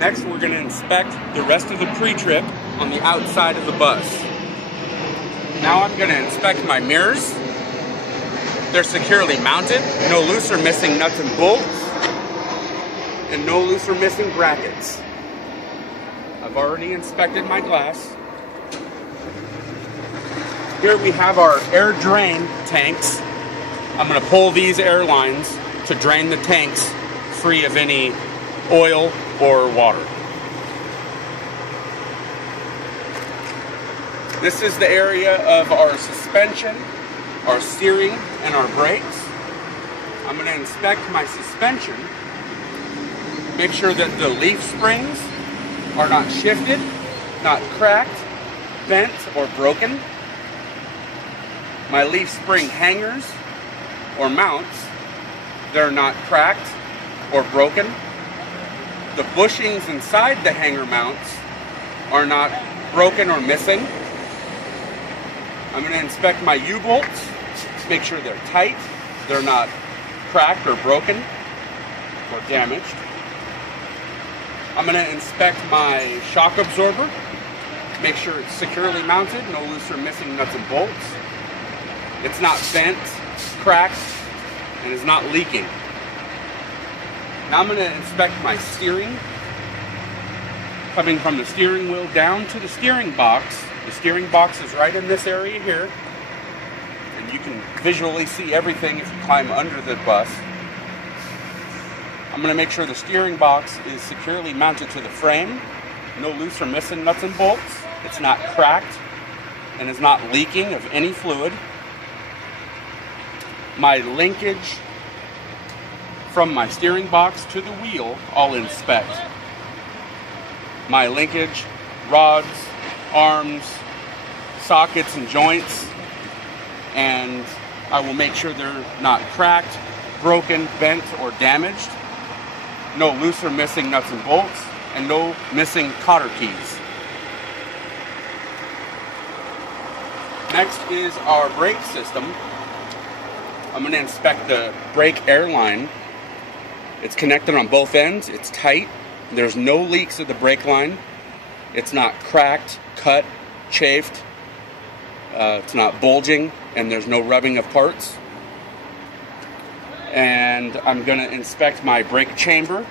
Next, we're going to inspect the rest of the pre-trip on the outside of the bus. Now I'm going to inspect my mirrors. They're securely mounted, no loose or missing nuts and bolts, and no loose or missing brackets. I've already inspected my glass. Here we have our air drain tanks. I'm going to pull these air lines to drain the tanks free of any oil or water. This is the area of our suspension, our steering, and our brakes. I'm going to inspect my suspension, make sure that the leaf springs are not shifted, not cracked, bent, or broken. My leaf spring hangers or mounts, they're not cracked or broken. The bushings inside the hanger mounts are not broken or missing. I'm going to inspect my U-bolts, make sure they're tight, they're not cracked or broken or damaged. I'm going to inspect my shock absorber, make sure it's securely mounted, no loose or missing nuts and bolts. It's not bent, cracked, and is not leaking. Now I'm going to inspect my steering. Coming from the steering wheel down to the steering box. The steering box is right in this area here. And you can visually see everything if you climb under the bus. I'm going to make sure the steering box is securely mounted to the frame. No loose or missing nuts and bolts. It's not cracked and is not leaking of any fluid. My linkage from my steering box to the wheel, I'll inspect. My linkage, rods, arms, sockets, and joints, and I will make sure they're not cracked, broken, bent, or damaged. No loose or missing nuts and bolts, and no missing cotter keys. Next is our brake system. I'm going to inspect the brake air line. It's connected on both ends. It's tight. There's no leaks of the brake line. It's not cracked, cut, chafed. It's not bulging, and there's no rubbing of parts. And I'm going to inspect my brake chamber.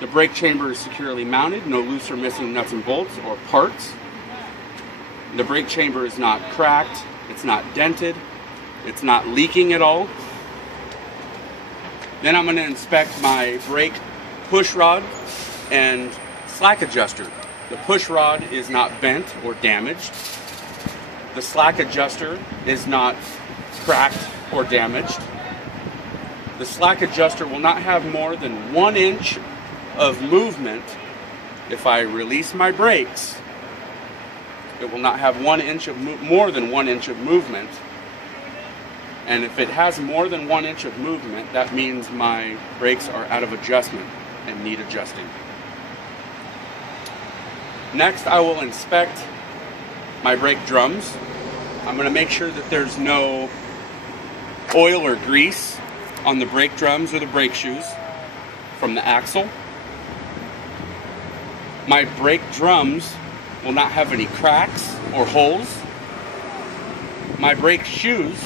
The brake chamber is securely mounted. No loose or missing nuts and bolts or parts. The brake chamber is not cracked. It's not dented. It's not leaking at all. Then I'm going to inspect my brake push rod and slack adjuster. The push rod is not bent or damaged. The slack adjuster is not cracked or damaged. The slack adjuster will not have more than 1 inch of movement. If I release my brakes, it will not have more than 1 inch of movement. And if it has more than 1 inch of movement, that means my brakes are out of adjustment and need adjusting. Next, I will inspect my brake drums. I'm going to make sure that there's no oil or grease on the brake drums or the brake shoes from the axle. My brake drums will not have any cracks or holes. My brake shoes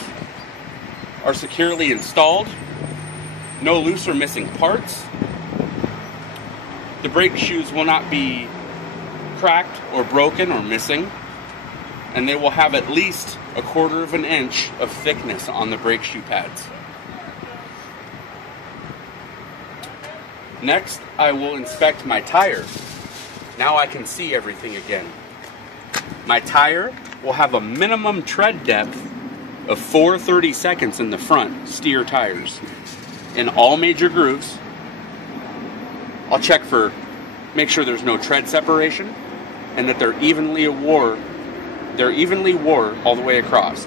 are securely installed, no loose or missing parts. The brake shoes will not be cracked or broken or missing, and they will have at least 1/4 inch of thickness on the brake shoe pads. Next, I will inspect my tire. Now I can see everything again. My tire will have a minimum tread depth of 4/32 in the front steer tires in all major grooves. I'll check for, make sure there's no tread separation and that they're evenly wore all the way across.